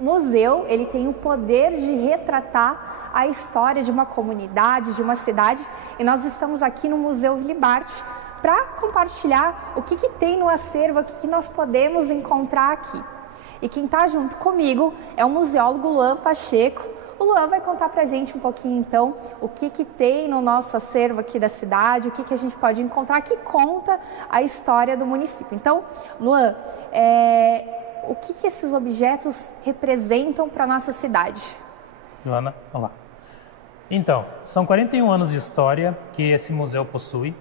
O museu, ele tem o poder de retratar a história de uma comunidade, de uma cidade, e nós estamos aqui no Museu Willy Barth para compartilhar o que tem no acervo, o que nós podemos encontrar aqui. E quem está junto comigo é o museólogo Luan Pacheco. O Luan vai contar para a gente um pouquinho, então, o que tem no nosso acervo aqui da cidade, o que a gente pode encontrar que conta a história do município. Então, Luan, o que esses objetos representam para a nossa cidade? Joana, olá. Então, são 41 anos de história que esse museu possui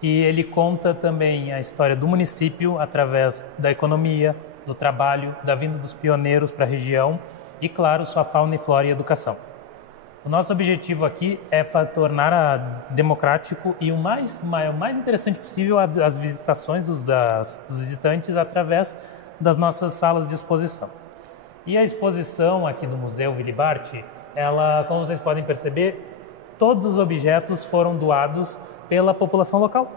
e ele conta também a história do município através da economia, do trabalho, da vinda dos pioneiros para a região e, claro, sua fauna e flora e educação. O nosso objetivo aqui é tornar democrático e o mais interessante possível as visitações dos visitantes através das nossas salas de exposição. E a exposição aqui do Museu Willy Barth, ela, como vocês podem perceber, todos os objetos foram doados pela população local.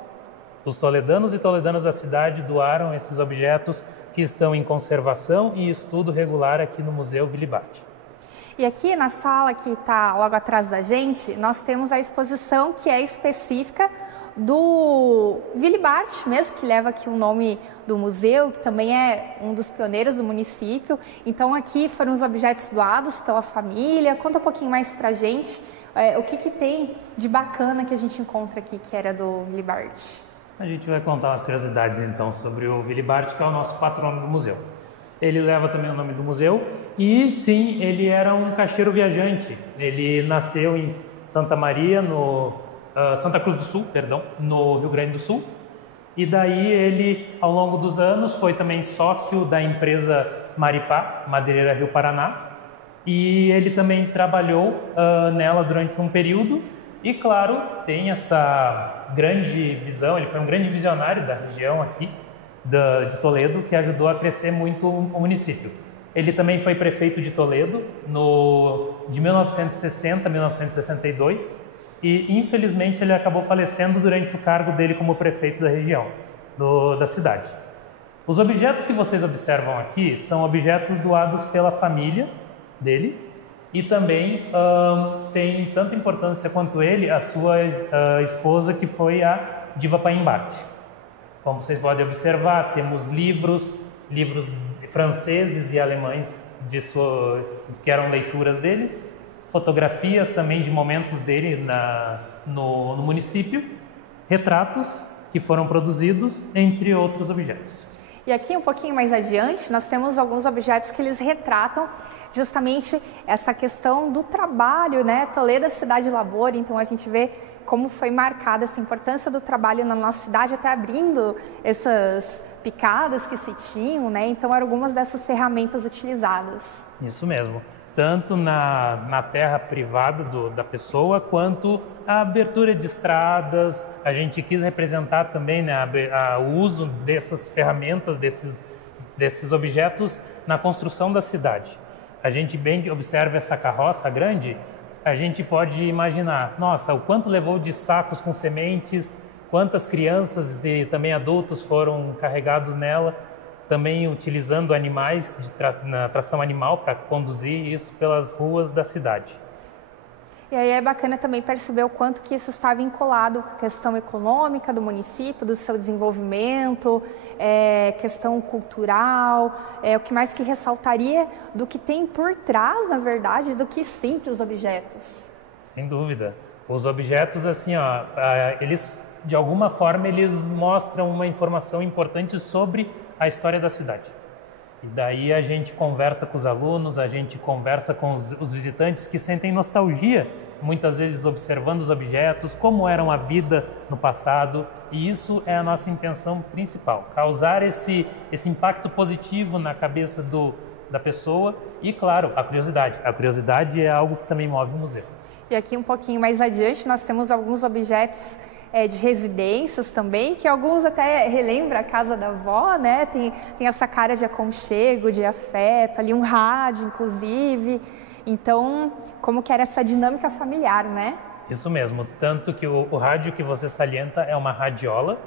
Os toledanos e toledanas da cidade doaram esses objetos que estão em conservação e estudo regular aqui no Museu Willy Barth. E aqui na sala que está logo atrás da gente, nós temos a exposição que é específica do Willy Barth, mesmo que leva aqui o nome do museu, que também é um dos pioneiros do município. Então aqui foram os objetos doados pela família. Conta um pouquinho mais pra gente o que tem de bacana que a gente encontra aqui, que era do Willy Barth. A gente vai contar umas curiosidades então sobre o Willy Barth, que é o nosso patrono do museu. Ele leva também o nome do museu e sim, ele era um caixeiro viajante. Ele nasceu em Santa Cruz do Sul, no Rio Grande do Sul. E daí ele, ao longo dos anos, foi também sócio da empresa Maripá, Madeireira Rio Paraná. E ele também trabalhou nela durante um período. E, claro, tem essa grande visão, ele foi um grande visionário da região aqui, de Toledo, que ajudou a crescer muito o município. Ele também foi prefeito de Toledo de 1960 a 1962 e, infelizmente, ele acabou falecendo durante o cargo dele como prefeito da região, da cidade. Os objetos que vocês observam aqui são objetos doados pela família dele e também tem tanta importância quanto ele a sua esposa, que foi a Diva Paim Barth. Como vocês podem observar, temos livros franceses e alemães que eram leituras deles, fotografias também de momentos dele no município, retratos que foram produzidos, entre outros objetos. E aqui um pouquinho mais adiante, nós temos alguns objetos que eles retratam justamente essa questão do trabalho, né? Toledo é cidade de labor, então a gente vê como foi marcada essa importância do trabalho na nossa cidade, até abrindo essas picadas que se tinham, né? Então eram algumas dessas ferramentas utilizadas. Isso mesmo. Tanto na terra privada da pessoa, quanto a abertura de estradas. A gente quis representar também, né, o uso dessas ferramentas, desses objetos na construção da cidade. A gente bem observa essa carroça grande, a gente pode imaginar, nossa, o quanto levou de sacos com sementes, quantas crianças e também adultos foram carregados nela, também utilizando animais na tração animal para conduzir isso pelas ruas da cidade. E aí é bacana também perceber o quanto que isso está vinculado à questão econômica do município, do seu desenvolvimento, questão cultural, o que mais que ressaltaria do que tem por trás, na verdade, do que simples objetos. Sem dúvida. Os objetos, assim, eles, de alguma forma, eles mostram uma informação importante sobre a história da cidade. E daí a gente conversa com os alunos, a gente conversa com os visitantes que sentem nostalgia, muitas vezes observando os objetos, como eram a vida no passado, e isso é a nossa intenção principal, causar esse impacto positivo na cabeça da pessoa e, claro, a curiosidade. A curiosidade é algo que também move o museu. E aqui um pouquinho mais adiante nós temos alguns objetos de residências também, que alguns até relembram a casa da avó, né? Tem essa cara de aconchego, de afeto, ali um rádio, inclusive. Então, como que era essa dinâmica familiar, né? Isso mesmo, tanto que o rádio que você salienta é uma radiola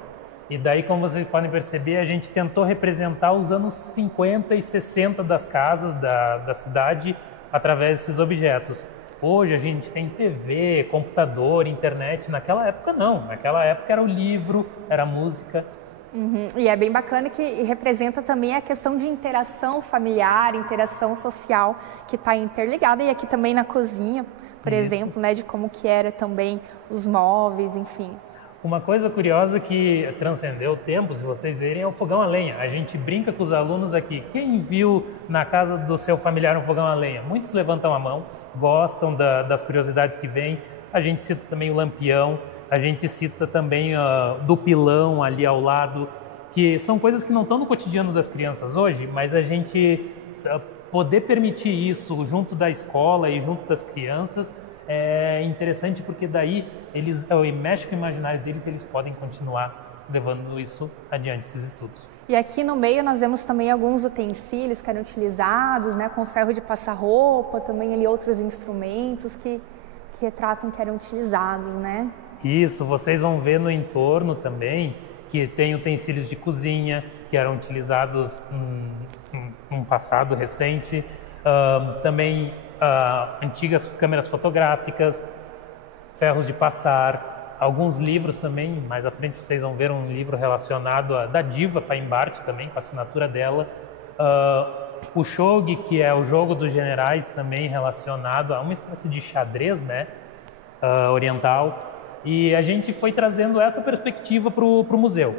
E daí, como vocês podem perceber, a gente tentou representar os anos 50 e 60 das casas da cidade através desses objetos. Hoje a gente tem TV, computador, internet. Naquela época não. Naquela época era o livro, era a música. E é bem bacana que representa também a questão de interação familiar, interação social, que está interligada. E aqui também na cozinha, por exemplo, né, de como que era também os móveis, enfim. Uma coisa curiosa que transcendeu o tempo, se vocês verem, é o fogão a lenha. A gente brinca com os alunos aqui. Quem viu na casa do seu familiar um fogão a lenha? Muitos levantam a mão, gostam das curiosidades que vêm. A gente cita também o lampião, a gente cita também do pilão ali ao lado, que são coisas que não estão no cotidiano das crianças hoje, mas a gente poder permitir isso junto da escola e junto das crianças é interessante, porque daí eles mexem com o imaginário deles, eles podem continuar levando isso adiante, esses estudos. E aqui no meio nós vemos também alguns utensílios que eram utilizados, né, com ferro de passar roupa, também ali outros instrumentos que retratam que eram utilizados, né? Isso, vocês vão ver no entorno também que tem utensílios de cozinha que eram utilizados num passado recente, também antigas câmeras fotográficas, ferros de passar, alguns livros também. Mais à frente vocês vão ver um livro relacionado da diva Paim Bart também, com a assinatura dela. O shogi, que é o jogo dos generais, também relacionado a uma espécie de xadrez, né, oriental. E a gente foi trazendo essa perspectiva para o museu,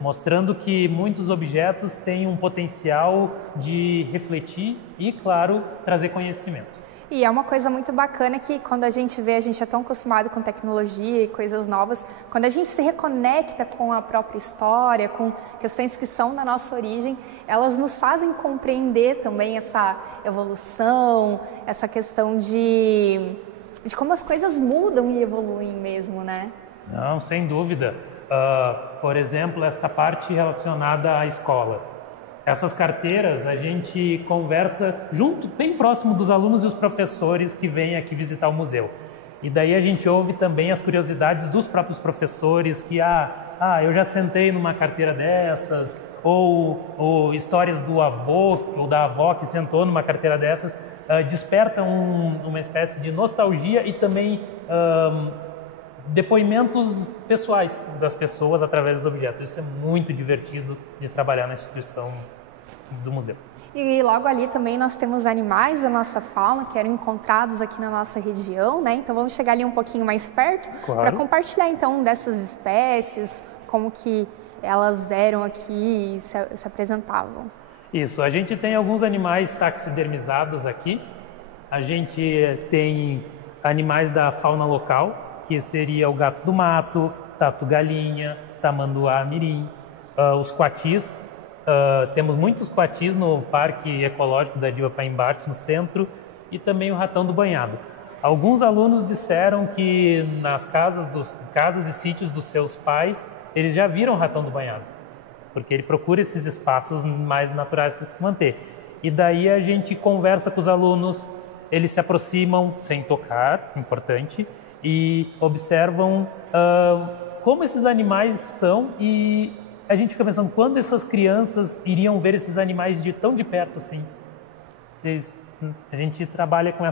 mostrando que muitos objetos têm um potencial de refletir e, claro, trazer conhecimento. E é uma coisa muito bacana que quando a gente vê, a gente é tão acostumado com tecnologia e coisas novas, quando a gente se reconecta com a própria história, com questões que são da nossa origem, elas nos fazem compreender também essa evolução, essa questão de como as coisas mudam e evoluem mesmo, né? Não, sem dúvida. Por exemplo, esta parte relacionada à escola. Essas carteiras a gente conversa junto, bem próximo dos alunos e os professores que vêm aqui visitar o museu. E daí a gente ouve também as curiosidades dos próprios professores, que eu já sentei numa carteira dessas, ou histórias do avô ou da avó que sentou numa carteira dessas, despertam uma espécie de nostalgia e também depoimentos pessoais das pessoas através dos objetos. Isso é muito divertido de trabalhar na instituição do museu. E logo ali também nós temos animais da nossa fauna que eram encontrados aqui na nossa região, né? Então vamos chegar ali um pouquinho mais perto, claro, para compartilhar então dessas espécies, como que elas eram aqui e se apresentavam. Isso, a gente tem alguns animais taxidermizados aqui. A gente tem animais da fauna local, que seria o gato do mato, tatu-galinha, tamanduá-mirim, os coatis. Temos muitos coatis no Parque Ecológico da Diva Paim Bart, no centro, e também o ratão do banhado. Alguns alunos disseram que nas casas e sítios dos seus pais, eles já viram o ratão do banhado, porque ele procura esses espaços mais naturais para se manter. E daí a gente conversa com os alunos, eles se aproximam sem tocar, importante, e observam como esses animais são, e a gente fica pensando quando essas crianças iriam ver esses animais tão de perto assim. A gente trabalha com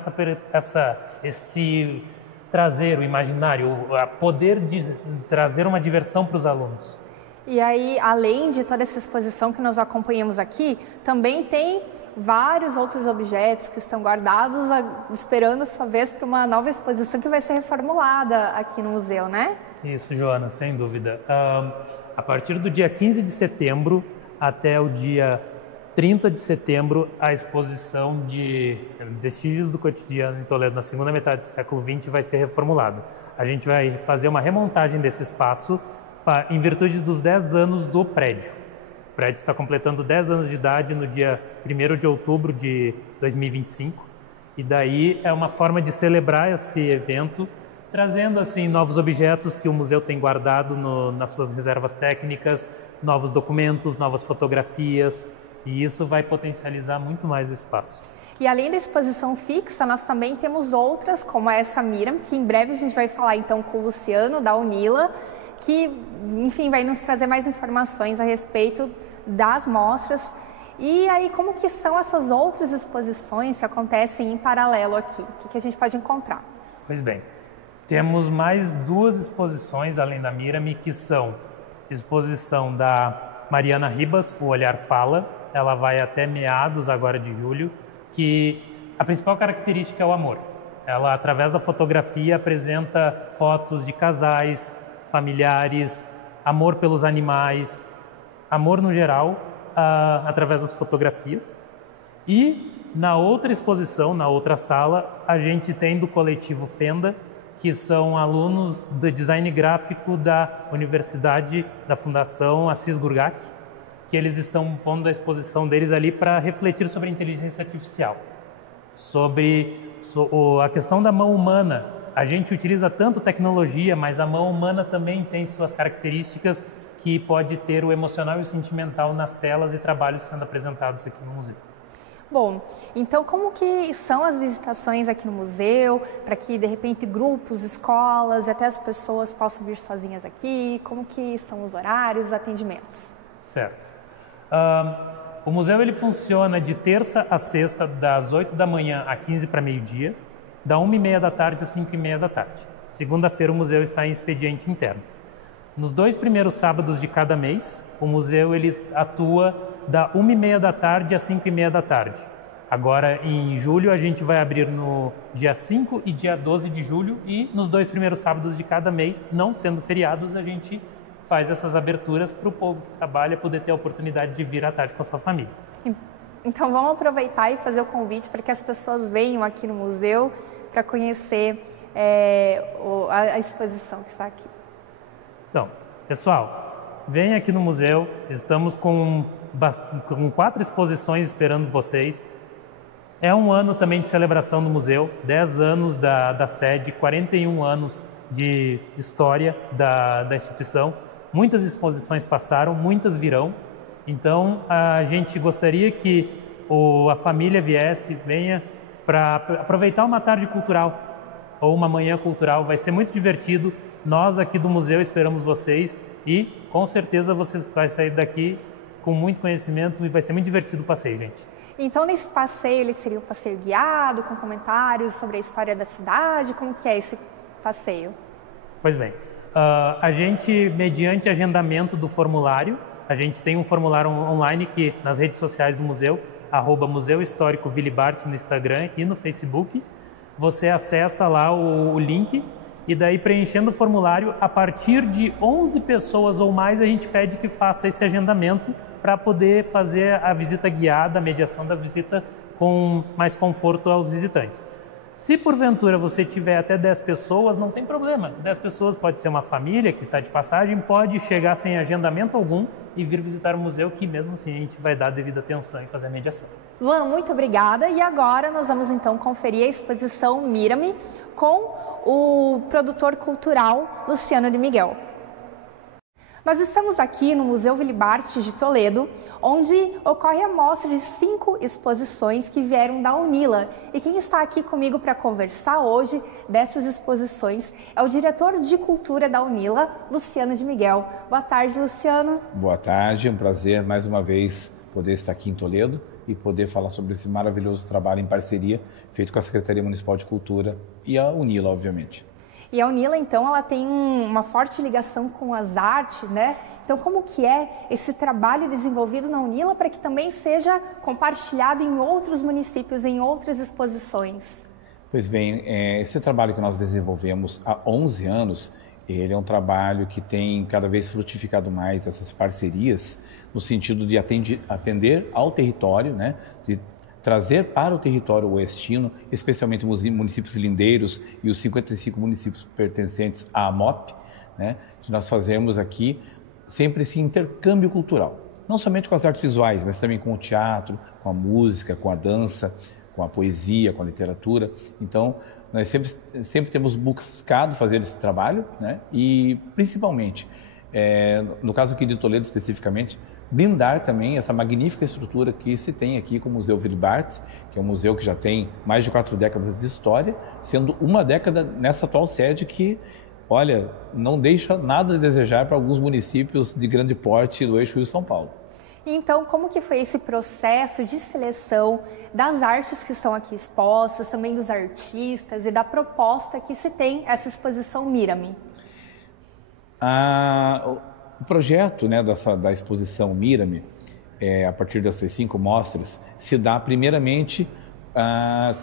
esse trazer o imaginário, a poder de trazer uma diversão para os alunos. E aí, além de toda essa exposição que nós acompanhamos aqui, também tem vários outros objetos que estão guardados, esperando a sua vez para uma nova exposição que vai ser reformulada aqui no museu, né? Isso, Joana, sem dúvida. A partir do dia 15 de setembro até o dia 30 de setembro, a exposição de vestígios do cotidiano em Toledo na segunda metade do século XX vai ser reformulada. A gente vai fazer uma remontagem desse espaço em virtude dos 10 anos do prédio. O prédio está completando 10 anos de idade no dia 1º de outubro de 2025, e daí é uma forma de celebrar esse evento, trazendo assim novos objetos que o museu tem guardado nas suas reservas técnicas, novos documentos, novas fotografias, e isso vai potencializar muito mais o espaço. E além da exposição fixa, nós também temos outras, como essa Miriam, que em breve a gente vai falar então com o Luciano, da Unila, que, enfim, vai nos trazer mais informações a respeito das mostras. E aí, como que são essas outras exposições que acontecem em paralelo aqui? O que a gente pode encontrar? Pois bem, temos mais 2 exposições além da Mírame, que são exposição da Mariana Ribas, O Olhar Fala. Ela vai até meados agora de julho, que a principal característica é o amor. Ela, através da fotografia, apresenta fotos de casais, familiares, amor pelos animais, amor no geral, através das fotografias. E na outra exposição, na outra sala, a gente tem do coletivo Fenda, que são alunos de design gráfico da Universidade da Fundação Assis Gurgak, que eles estão pondo a exposição deles ali para refletir sobre a inteligência artificial, sobre a questão da mão humana. A gente utiliza tanto tecnologia, mas a mão humana também tem suas características, que pode ter o emocional e o sentimental nas telas e trabalhos sendo apresentados aqui no museu. Bom, então como que são as visitações aqui no museu, para que de repente grupos, escolas e até as pessoas possam vir sozinhas aqui? Como que são os horários, os atendimentos? Certo. O museu ele funciona de terça a sexta, das 8 da manhã a 15 para meio-dia, da 1h30 da tarde às 5h30 da tarde. Segunda-feira o museu está em expediente interno. Nos 2 primeiros sábados de cada mês, o museu ele atua da 1h30 da tarde às 5h30 da tarde. Agora, em julho, a gente vai abrir no dia 5 e dia 12 de julho, e nos 2 primeiros sábados de cada mês, não sendo feriados, a gente faz essas aberturas para o povo que trabalha poder ter a oportunidade de vir à tarde com a sua família. Então vamos aproveitar e fazer o convite para que as pessoas venham aqui no museu para conhecer a exposição que está aqui. Então, pessoal, venham aqui no museu, estamos com 4 exposições esperando vocês. É um ano também de celebração do museu, 10 anos da sede, 41 anos de história da instituição. Muitas exposições passaram, muitas virão. Então, a gente gostaria que a família venha para aproveitar uma tarde cultural ou uma manhã cultural. Vai ser muito divertido. Nós aqui do museu esperamos vocês e com certeza vocês vão sair daqui com muito conhecimento e vai ser muito divertido o passeio, gente. Então, nesse passeio, ele seria um passeio guiado, com comentários sobre a história da cidade? Como que é esse passeio? Pois bem, a gente, mediante agendamento do formulário, a gente tem um formulário online que nas redes sociais do museu, @Museu Histórico Willy Barth no Instagram e no Facebook, você acessa lá o link e daí preenchendo o formulário, a partir de 11 pessoas ou mais, a gente pede que faça esse agendamento para poder fazer a visita guiada, a mediação da visita com mais conforto aos visitantes. Se porventura você tiver até 10 pessoas, não tem problema. 10 pessoas pode ser uma família que está de passagem, pode chegar sem agendamento algum e vir visitar o museu, que mesmo assim a gente vai dar a devida atenção e fazer a mediação. Luan, muito obrigada. E agora nós vamos então conferir a exposição Mírame com o produtor cultural Luciano de Miguel. Nós estamos aqui no Museu Willy Barth de Toledo, onde ocorre a mostra de 5 exposições que vieram da UNILA. E quem está aqui comigo para conversar hoje dessas exposições é o diretor de cultura da UNILA, Luciano de Miguel. Boa tarde, Luciano. Boa tarde, é um prazer mais uma vez poder estar aqui em Toledo e poder falar sobre esse maravilhoso trabalho em parceria feito com a Secretaria Municipal de Cultura e a UNILA, obviamente. E a UNILA, então, ela tem uma forte ligação com as artes, né? Então, como que é esse trabalho desenvolvido na UNILA para que também seja compartilhado em outros municípios, em outras exposições? Pois bem, esse trabalho que nós desenvolvemos há 11 anos, ele é um trabalho que tem cada vez frutificado mais essas parcerias, no sentido de atender ao território, né? De trazer para o território oestino, especialmente os municípios lindeiros e os 55 municípios pertencentes à AMOP, né? Que nós fazemos aqui sempre esse intercâmbio cultural, não somente com as artes visuais, mas também com o teatro, com a música, com a dança, com a poesia, com a literatura. Então, nós sempre temos buscado fazer esse trabalho, né? E principalmente, no caso aqui de Toledo especificamente, blindar também essa magnífica estrutura que se tem aqui com o Museu Willy Barth, que é um museu que já tem mais de 4 décadas de história, sendo uma década nessa atual sede que olha, não deixa nada a desejar para alguns municípios de grande porte do eixo Rio-São Paulo. Então, como que foi esse processo de seleção das artes que estão aqui expostas, também dos artistas e da proposta que se tem essa exposição Mira-me? O projeto, né, da exposição Mira-me, a partir dessas 5 mostras, se dá primeiramente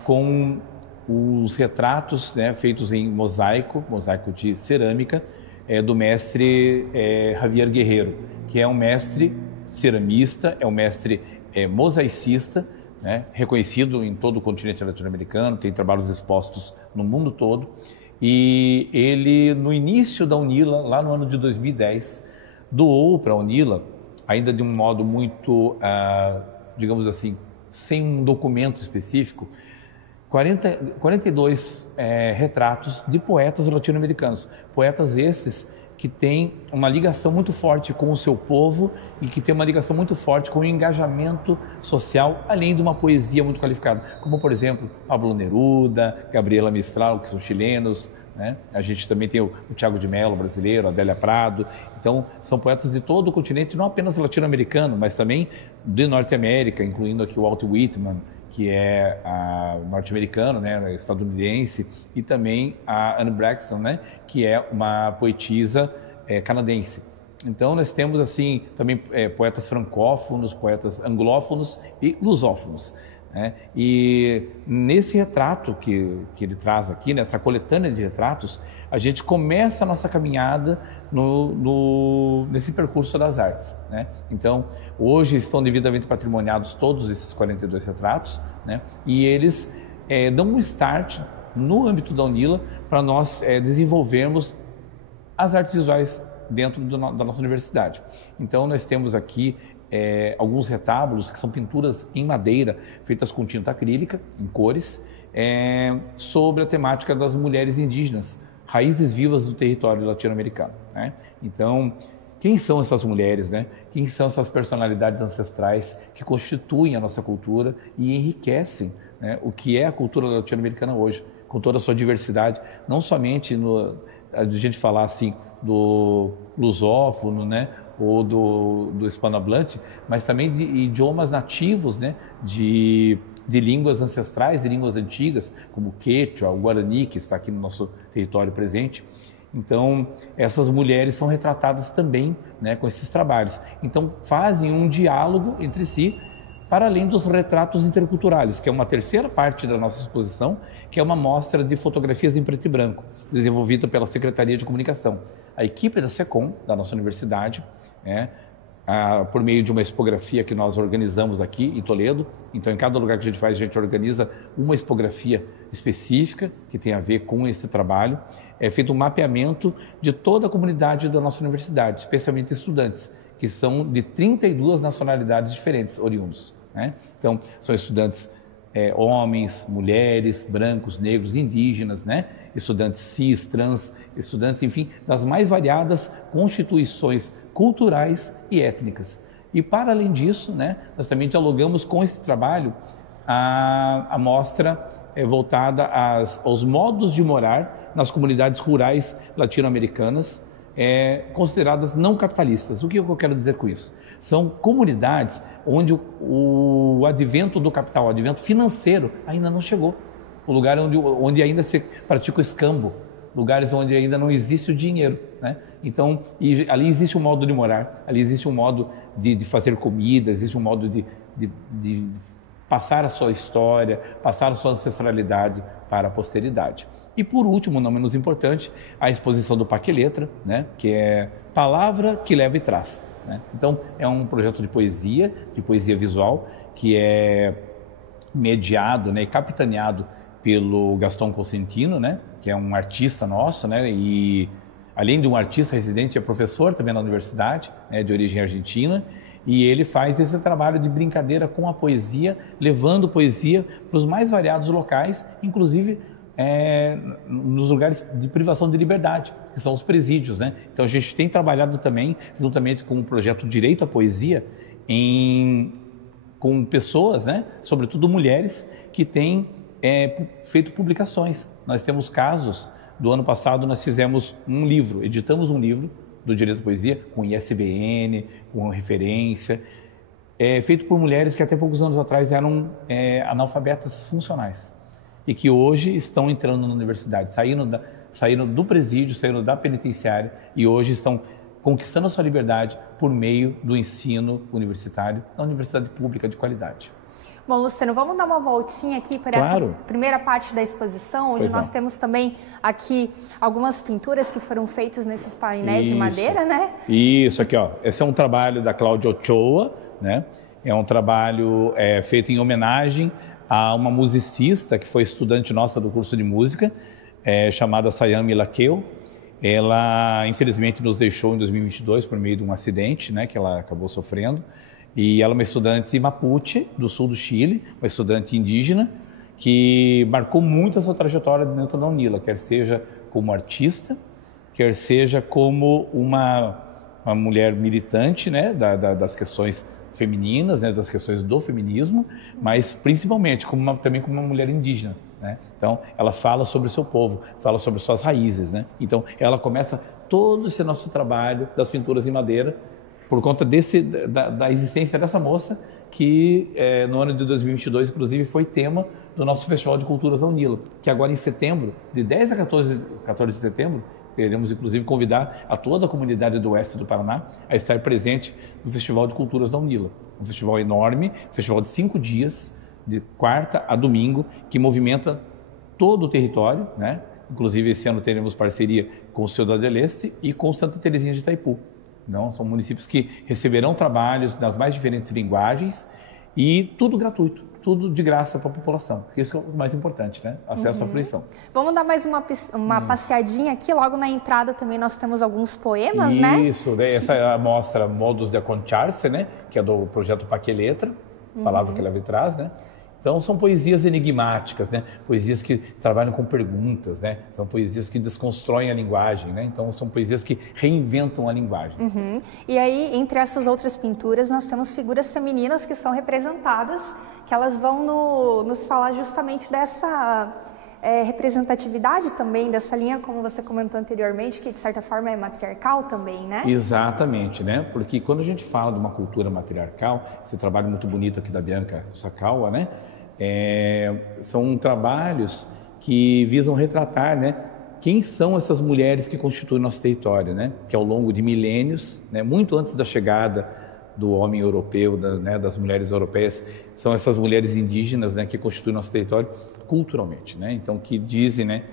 com os retratos, né, feitos em mosaico de cerâmica, do mestre Javier Guerreiro, que é um mestre ceramista, é um mestre mosaicista, né, reconhecido em todo o continente latino-americano, tem trabalhos expostos no mundo todo. E ele, no início da UNILA, lá no ano de 2010, doou para a UNILA, ainda de um modo muito, digamos assim, sem um documento específico, 42 retratos de poetas latino-americanos. Poetas esses que têm uma ligação muito forte com o seu povo e que têm uma ligação muito forte com o engajamento social, além de uma poesia muito qualificada, como, por exemplo, Pablo Neruda, Gabriela Mistral, que são chilenos, né? A gente também tem o Thiago de Mello, brasileiro, Adélia Prado. Então, são poetas de todo o continente, não apenas latino-americano, mas também de Norte-América, incluindo aqui o Walt Whitman, que é norte-americano, né, estadunidense, e também a Anne Braxton, né, que é uma poetisa canadense. Então, nós temos assim também poetas francófonos, poetas anglófonos e lusófonos, né? E nesse retrato que ele traz aqui, nessa coletânea de retratos, a gente começa a nossa caminhada nesse percurso das artes, né? Então, hoje estão devidamente patrimoniados todos esses 42 retratos, né? E eles dão um start no âmbito da UNILA para nós desenvolvermos as artes visuais dentro da nossa universidade. Então, nós temos aqui alguns retábulos que são pinturas em madeira feitas com tinta acrílica, em cores, sobre a temática das mulheres indígenas, raízes vivas do território latino-americano, né? Então, quem são essas mulheres, né? Quem são essas personalidades ancestrais que constituem a nossa cultura e enriquecem, né, o que é a cultura latino-americana hoje, com toda a sua diversidade, não somente a gente falar assim do lusófono, né, ou do hispanohablante, mas também de idiomas nativos, né, de línguas ancestrais, de línguas antigas, como o Quechua, o Guarani, que está aqui no nosso território presente. Então, essas mulheres são retratadas também, né, com esses trabalhos. Então, fazem um diálogo entre si, para além dos retratos interculturais, que é uma terceira parte da nossa exposição, que é uma mostra de fotografias em preto e branco, desenvolvida pela Secretaria de Comunicação. A equipe da SECOM, da nossa universidade, por meio de uma expografia que nós organizamos aqui em Toledo. Então, em cada lugar que a gente organiza uma expografia específica que tem a ver com esse trabalho. É feito um mapeamento de toda a comunidade da nossa universidade, especialmente estudantes, que são de 32 nacionalidades diferentes, oriundos, né? Então, são estudantes homens, mulheres, brancos, negros, indígenas, né? Estudantes cis, trans, estudantes, enfim, das mais variadas constituições culturais e étnicas. E, para além disso, né, nós também dialogamos com esse trabalho a mostra voltada aos modos de morar nas comunidades rurais latino-americanas, consideradas não capitalistas. O que eu quero dizer com isso? São comunidades onde o advento do capital, o advento financeiro ainda não chegou. O lugar onde ainda se pratica o escambo, lugares onde ainda não existe o dinheiro, né? Então, ali existe um modo de morar, ali existe um modo de fazer comida, existe um modo de passar a sua história, passar a sua ancestralidade para a posteridade. E, por último, não menos importante, a exposição do Paqueletra, né, que é Palavra que Leva e Traz, né? Então, é um projeto de poesia visual, que é mediado, né, e capitaneado pelo Gastão Cosentino, né, que é um artista nosso, né, e além de um artista residente, é professor também na universidade, né, de origem argentina, e ele faz esse trabalho de brincadeira com a poesia, levando poesia para os mais variados locais, inclusive nos lugares de privação de liberdade, que são os presídios, né? Então, a gente tem trabalhado também, juntamente com o projeto Direito à Poesia, com pessoas, né, sobretudo mulheres, que têm feito publicações. Nós temos casos do ano passado nós fizemos um livro, editamos um livro do Direito à Poesia, com ISBN, com referência, feito por mulheres que até poucos anos atrás eram analfabetas funcionais e que hoje estão entrando na universidade, saíram do presídio, saíram da penitenciária e hoje estão conquistando a sua liberdade por meio do ensino universitário na universidade pública de qualidade. Bom, Luciano, vamos dar uma voltinha aqui para essa primeira parte da exposição, onde nós temos também aqui algumas pinturas que foram feitas nesses painéis de madeira, né? Isso, aqui, ó. Esse é um trabalho da Cláudia Ochoa, né? É um trabalho feito em homenagem a uma musicista que foi estudante nossa do curso de música, chamada Sayami Laqueu. Ela, infelizmente, nos deixou em 2022 por meio de um acidente, né, que ela acabou sofrendo. E ela é uma estudante mapuche, do sul do Chile, uma estudante indígena, que marcou muito a sua trajetória dentro da UNILA, quer seja como artista, quer seja como uma mulher militante, né, das questões femininas, né, das questões do feminismo, mas principalmente também como uma mulher indígena. Né? Então, ela fala sobre o seu povo, fala sobre suas raízes. Né? Então, ela começa todo esse nosso trabalho das pinturas em madeira, por conta da existência dessa moça, que no ano de 2022, inclusive, foi tema do nosso Festival de Culturas da UNILA, que agora em setembro, de 10 a 14 de setembro, queremos inclusive convidar a toda a comunidade do oeste do Paraná a estar presente no Festival de Culturas da UNILA. Um festival enorme, festival de 5 dias, de quarta a domingo, que movimenta todo o território, né? Inclusive esse ano teremos parceria com o Cidade de Leste e com Santa Terezinha de Itaipu. Então, são municípios que receberão trabalhos nas mais diferentes linguagens e tudo gratuito, tudo de graça para a população. Isso é o mais importante, né? Acesso à fruição. Vamos dar mais uma passeadinha aqui. Logo na entrada também nós temos alguns poemas, né? Isso, essa mostra Modos de Aconcharse, né? Que é do projeto Paqueletra, palavra que leva atrás, né? Então, são poesias enigmáticas, né? Poesias que trabalham com perguntas, né? São poesias que desconstroem a linguagem, né? Então, são poesias que reinventam a linguagem. E aí, entre essas outras pinturas, nós temos figuras femininas que são representadas, que elas vão nos falar justamente dessa representatividade também, dessa linha, como você comentou anteriormente, que de certa forma é matriarcal também, né? Exatamente, né? Porque quando a gente fala de uma cultura matriarcal, esse trabalho muito bonito aqui da Bianca Sakawa, né? São trabalhos que visam retratar, né, quem são essas mulheres que constituem nosso território, né? Que ao longo de milênios, né, muito antes da chegada do homem europeu, das mulheres europeias, são essas mulheres indígenas, né, que constituem nosso território culturalmente, né? Então, que dizem, né,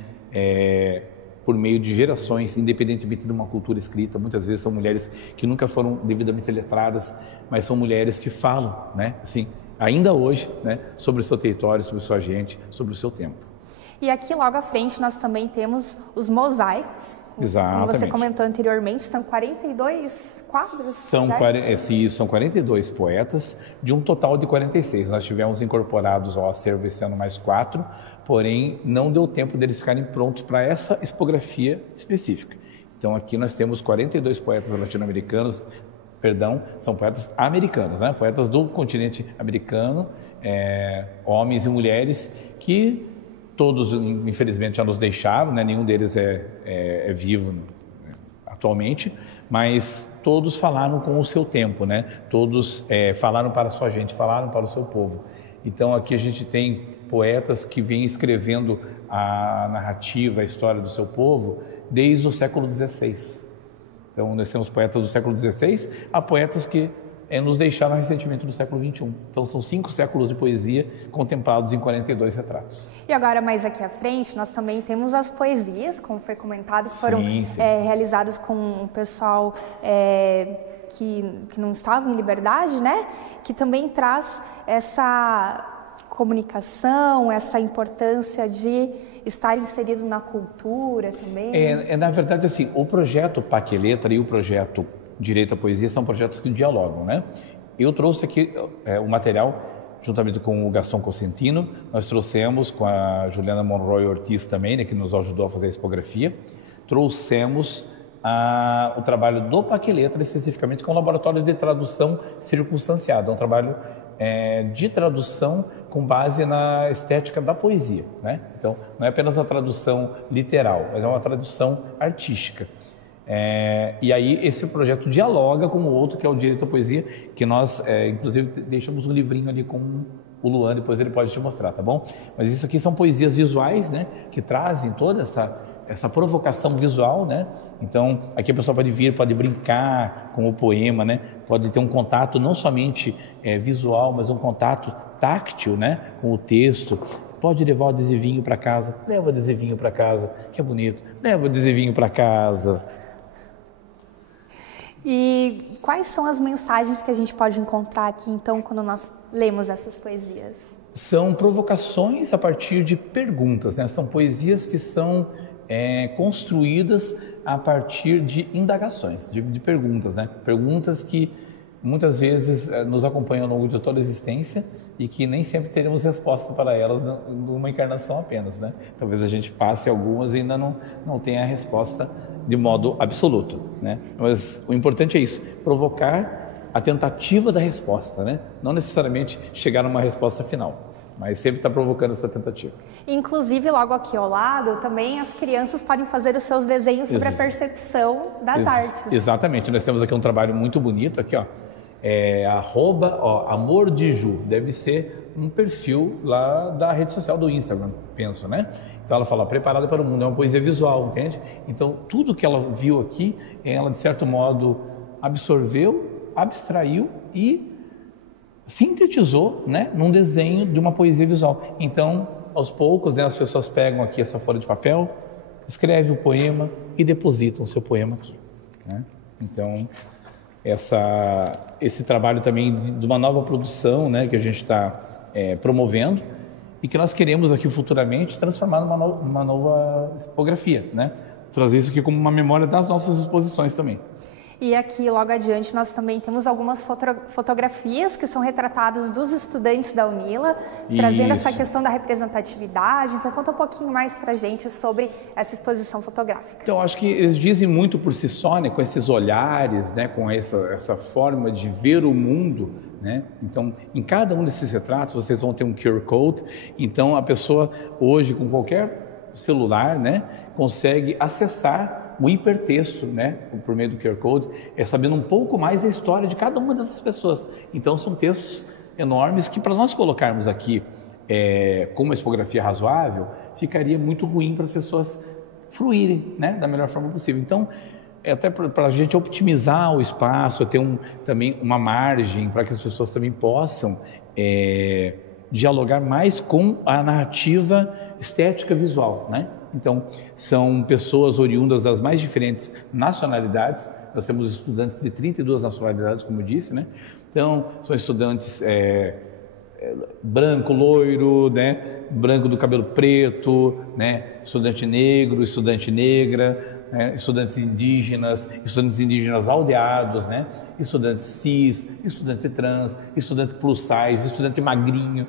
por meio de gerações, independentemente de uma cultura escrita, muitas vezes são mulheres que nunca foram devidamente letradas, mas são mulheres que falam, né, assim, ainda hoje, né, sobre o seu território, sobre sua gente, sobre o seu tempo. E aqui logo à frente nós também temos os mosaicos. Exatamente. Como você comentou anteriormente, são 42 quadros? São 42 poetas, de um total de 46. Nós tivemos incorporados ao acervo esse ano mais 4, porém não deu tempo deles ficarem prontos para essa expografia específica. Então aqui nós temos 42 poetas latino-americanos, são poetas americanos, né? Poetas do continente americano, homens e mulheres que todos, infelizmente, já nos deixaram, né? Nenhum deles é vivo atualmente, mas todos falaram com o seu tempo, né? Todos falaram para a sua gente, falaram para o seu povo. Então, aqui a gente tem poetas que vêm escrevendo a narrativa, a história do seu povo desde o século XVI. Então, nós temos poetas do século XVI a poetas que nos deixaram recentemente do século XXI. Então, são 5 séculos de poesia contemplados em 42 retratos. E agora, mais aqui à frente, nós também temos as poesias, como foi comentado, que foram realizadas com um pessoal que não estava em liberdade, né? Que também traz essa comunicação, essa importância de estar inserido na cultura também. Na verdade, assim, o projeto Paqueletra e o projeto Direito à Poesia são projetos que dialogam, né? Eu trouxe aqui o material, juntamente com o Gaston Cosentino, nós trouxemos com a Juliana Monroy Ortiz também, né, que nos ajudou a fazer a expografia, trouxemos o trabalho do Paqueletra, especificamente com o Laboratório de Tradução Circunstanciada, um trabalho de tradução com base na estética da poesia, né? Então, não é apenas a tradução literal, mas é uma tradução artística. E aí esse projeto dialoga com o outro, que é o Direito à Poesia, que nós, inclusive, deixamos um livrinho ali com o Luan, depois ele pode te mostrar, tá bom? Mas isso aqui são poesias visuais, né? Que trazem toda essa provocação visual, né? Então, aqui a pessoa pode vir, pode brincar com o poema, né? Pode ter um contato não somente visual, mas um contato táctil, né? Com o texto. Pode levar o adesivinho para casa. Leva o adesivinho para casa, que é bonito. Leva o adesivinho para casa. E quais são as mensagens que a gente pode encontrar aqui, então, quando nós lemos essas poesias? São provocações a partir de perguntas, né? São poesias que são construídas a partir de indagações, de perguntas, né? Perguntas que muitas vezes nos acompanham ao longo de toda a existência e que nem sempre teremos resposta para elas numa encarnação apenas, né? Talvez a gente passe algumas e ainda não tenha a resposta de modo absoluto, né? Mas o importante é isso, provocar a tentativa da resposta, né? Não necessariamente chegar a uma resposta final, mas sempre está provocando essa tentativa. Inclusive, logo aqui ao lado, também as crianças podem fazer os seus desenhos sobre a percepção das artes. Exatamente, nós temos aqui um trabalho muito bonito, aqui ó, Amor de Ju, deve ser um perfil lá da rede social do Instagram, penso, né? Então ela fala, preparada para o mundo, é uma poesia visual, entende? Então tudo que ela viu aqui, ela de certo modo absorveu, abstraiu e sintetizou, né, num desenho de uma poesia visual. Então, aos poucos, né, as pessoas pegam aqui essa folha de papel, escrevem o poema e depositam o seu poema aqui, né? Então, esse trabalho também de uma nova produção, né, que a gente está promovendo e que nós queremos aqui futuramente transformar numa nova tipografia, né? Trazer isso aqui como uma memória das nossas exposições também. E aqui, logo adiante, nós também temos algumas fotografias que são retratadas dos estudantes da UNILA, trazendo essa questão da representatividade. Então, conta um pouquinho mais para a gente sobre essa exposição fotográfica. Então, acho que eles dizem muito por si só, né, com esses olhares, né, com essa forma de ver o mundo, né? Então, em cada um desses retratos, vocês vão ter um QR Code. Então, a pessoa, hoje, com qualquer celular, né, consegue acessar o hipertexto, né, por meio do QR Code, sabendo um pouco mais da história de cada uma dessas pessoas. Então, são textos enormes que, para nós colocarmos aqui com uma tipografia razoável, ficaria muito ruim para as pessoas fruírem, né, da melhor forma possível. Então, até para a gente optimizar o espaço, ter também uma margem para que as pessoas também possam dialogar mais com a narrativa estética visual, né? Então, são pessoas oriundas das mais diferentes nacionalidades. Nós temos estudantes de 32 nacionalidades, como eu disse, né? Então, são estudantes branco, loiro, né? Branco do cabelo preto, né? Estudante negro, estudante negra, né? Estudantes indígenas aldeados, né? Estudantes cis, estudante trans, estudante plus size, estudante magrinho,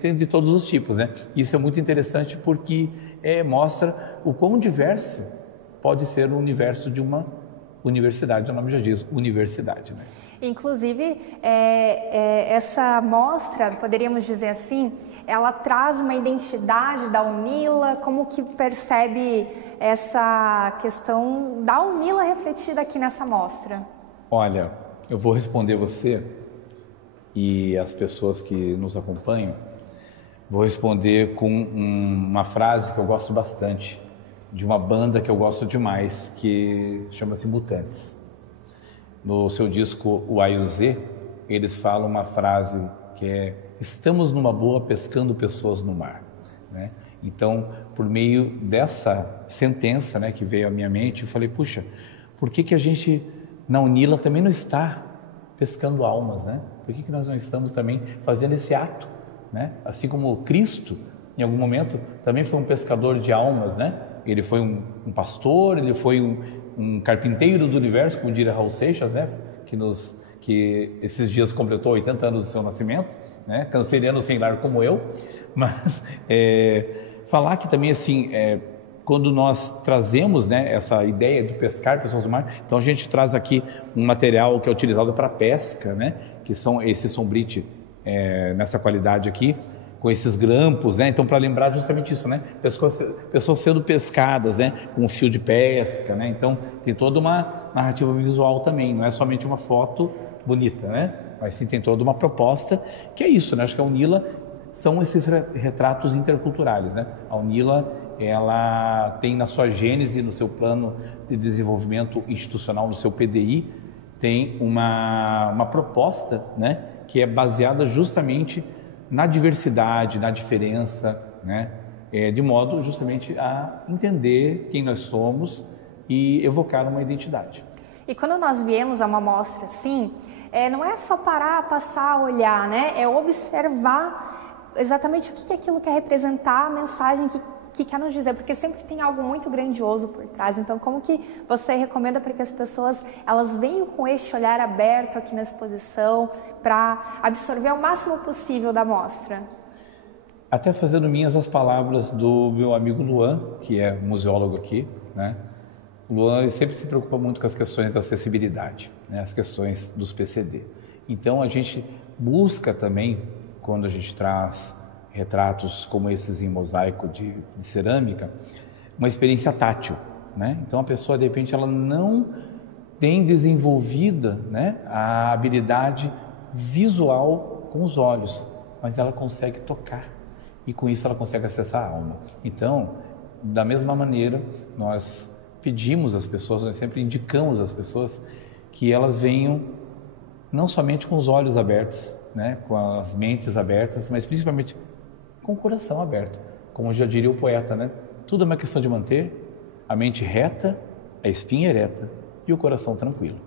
tem de todos os tipos, né? Isso é muito interessante porque mostra o quão diverso pode ser o universo de uma universidade. O nome já diz, universidade, né? Inclusive, essa mostra, poderíamos dizer assim, ela traz uma identidade da UNILA, como que percebe essa questão da UNILA refletida aqui nessa mostra? Olha, eu vou responder você e as pessoas que nos acompanham. Vou responder com uma frase que eu gosto bastante, de uma banda que eu gosto demais, que chama-se Mutantes. No seu disco O A e o Z, eles falam uma frase que é: estamos numa boa pescando pessoas no mar, né? Então, por meio dessa sentença, né, que veio à minha mente, eu falei, puxa, por que a gente na UNILA também não está pescando almas, né? Por que nós não estamos também fazendo esse ato, né? Assim como Cristo, em algum momento, também foi um pescador de almas, né? Ele foi um pastor, ele foi um carpinteiro do universo, como diria Raul Seixas, né? Que esses dias completou 80 anos do seu nascimento, né? Canceriano sem lar como eu. Mas falar que também, assim, quando nós trazemos, né, essa ideia de pescar pessoas do mar, então a gente traz aqui um material que é utilizado para pesca, né? Que são esse sombrite nessa qualidade aqui, com esses grampos, né? Então, para lembrar justamente isso, né? Pessoas sendo pescadas, né? Com um fio de pesca, né? Então, tem toda uma narrativa visual também, não é somente uma foto bonita, né? Mas sim tem toda uma proposta, que é isso, né? Acho que a UNILA são esses retratos interculturais, né? A UNILA, ela tem na sua gênese, no seu plano de desenvolvimento institucional, no seu PDI, tem uma proposta, né? Que é baseada justamente na diversidade, na diferença, né? De modo justamente a entender quem nós somos e evocar uma identidade. E quando nós viemos a uma mostra assim, não é só parar, passar, olhar, né? É observar exatamente o que aquilo quer representar, a mensagem que quer nos dizer, porque sempre tem algo muito grandioso por trás. Então, como que você recomenda para que as pessoas elas venham com este olhar aberto aqui na exposição para absorver o máximo possível da mostra? Até fazendo minhas as palavras do meu amigo Luan, que é museólogo aqui, né? O Luan ele sempre se preocupa muito com as questões da acessibilidade, né? As questões dos PCD. Então, a gente busca também, quando a gente traz retratos como esses em mosaico de cerâmica, uma experiência tátil, né? Então a pessoa de repente ela não tem desenvolvida, né, a habilidade visual com os olhos, mas ela consegue tocar e com isso ela consegue acessar a alma. Então, da mesma maneira, nós pedimos às pessoas, nós sempre indicamos às pessoas que elas venham não somente com os olhos abertos, né, com as mentes abertas, mas principalmente com o coração aberto, como já diria o poeta, né? Tudo é uma questão de manter a mente reta, a espinha ereta e o coração tranquilo.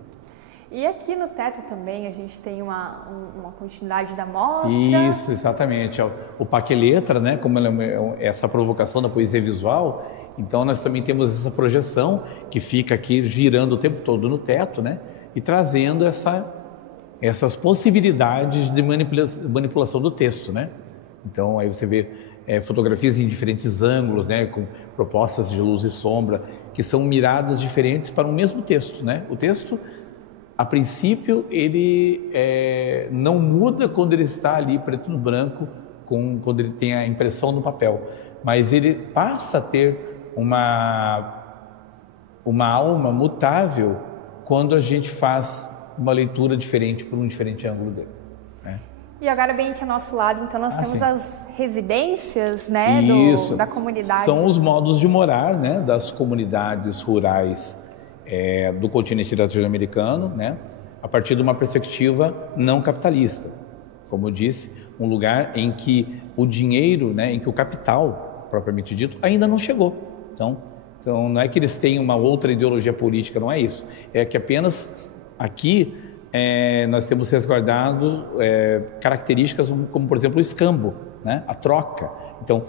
E aqui no teto também a gente tem uma continuidade da mostra. Isso, exatamente. O Paqueletra, né? Como essa provocação da poesia visual, então nós também temos essa projeção que fica aqui girando o tempo todo no teto, né? E trazendo essas possibilidades de manipulação do texto, né? Então, aí você vê fotografias em diferentes ângulos, né, com propostas de luz e sombra, que são miradas diferentes para o mesmo texto, né? O texto, a princípio, ele não muda quando ele está ali preto no branco, quando ele tem a impressão no papel, mas ele passa a ter uma alma mutável quando a gente faz uma leitura diferente por um diferente ângulo dele, né? E agora bem aqui ao nosso lado, então nós temos sim. as residências, né, da comunidade. São os modos de morar, né, das comunidades rurais do continente latino-americano, né, a partir de uma perspectiva não capitalista. Como eu disse, um lugar em que o dinheiro, né, em que o capital, propriamente dito, ainda não chegou. Então não é que eles tenham uma outra ideologia política, não é isso. É que apenas aqui nós temos resguardado características como, por exemplo, o escambo, né? A troca. Então,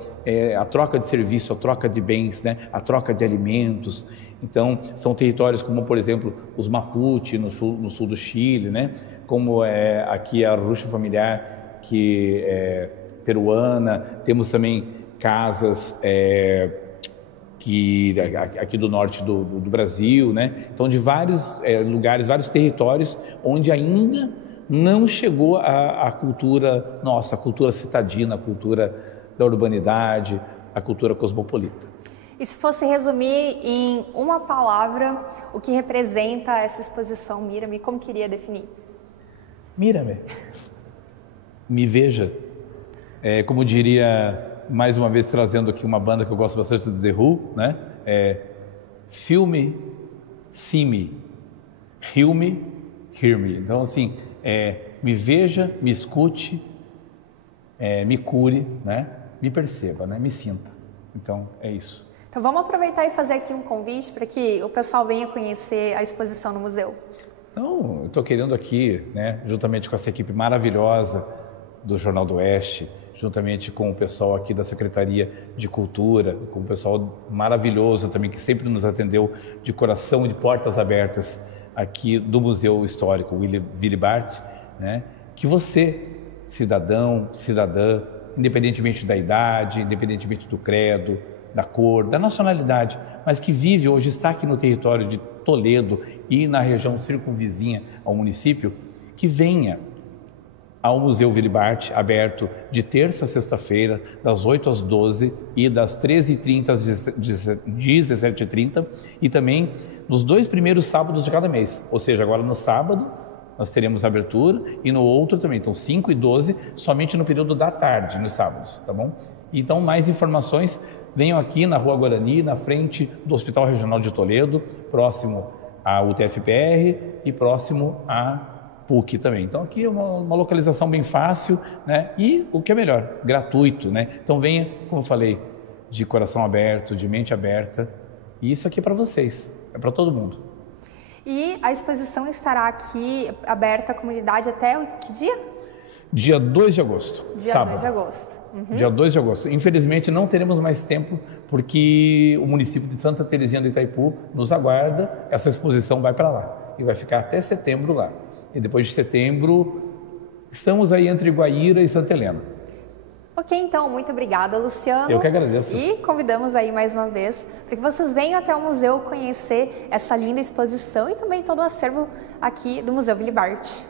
a troca de serviço, a troca de bens, né? A troca de alimentos. Então, são territórios como, por exemplo, os Mapuche, no sul do Chile, né? Como aqui a Ruxa Familiar, que é peruana. Temos também casas aqui do norte do Brasil, né? Então, de vários lugares, vários territórios onde ainda não chegou a cultura nossa, a cultura citadina, a cultura da urbanidade, a cultura cosmopolita. E se fosse resumir em uma palavra o que representa essa exposição Mira-me, como queria definir? Mira-me. Me veja. Como diria, mais uma vez trazendo aqui uma banda que eu gosto bastante, The Who, né? Feel me, see me, heal me, hear me. Então, assim, me veja, me escute, me cure, né? Me perceba, né? Me sinta. Então, é isso. Então, vamos aproveitar e fazer aqui um convite para que o pessoal venha conhecer a exposição no museu. Então, eu estou querendo aqui, né, juntamente com essa equipe maravilhosa do Jornal do Oeste, juntamente com o pessoal aqui da Secretaria de Cultura, com o pessoal maravilhoso também, que sempre nos atendeu de coração e de portas abertas aqui do Museu Histórico Willy Barth, né? Que você, cidadão, cidadã, independentemente da idade, independentemente do credo, da cor, da nacionalidade, mas que vive hoje, está aqui no território de Toledo e na região circunvizinha ao município, que venha ao Museu Willy Barth, aberto de terça a sexta-feira, das 8 às 12 e das 13h30 às 17h30, e também nos 2 primeiros sábados de cada mês. Ou seja, agora no sábado nós teremos abertura e no outro também. Então 5 e 12, somente no período da tarde, nos sábados, tá bom? Então, mais informações, venham aqui na Rua Guarani, na frente do Hospital Regional de Toledo, próximo à UTFPR e próximo à PUC também. Então aqui é uma localização bem fácil, né? E o que é melhor, gratuito, né? Então venha, como eu falei, de coração aberto, de mente aberta. E isso aqui é para vocês, é para todo mundo. E a exposição estará aqui aberta à comunidade até que dia? Dia 2 de agosto, dia sábado. 2 de agosto. Uhum. Dia 2 de agosto. Infelizmente não teremos mais tempo porque o município de Santa Terezinha do Itaipu nos aguarda. Essa exposição vai para lá e vai ficar até setembro lá. E depois de setembro, estamos aí entre Guaíra e Santa Helena. Ok, então, muito obrigada, Luciano. Eu que agradeço. E convidamos aí mais uma vez para que vocês venham até o museu conhecer essa linda exposição e também todo o acervo aqui do Museu Willy Barth.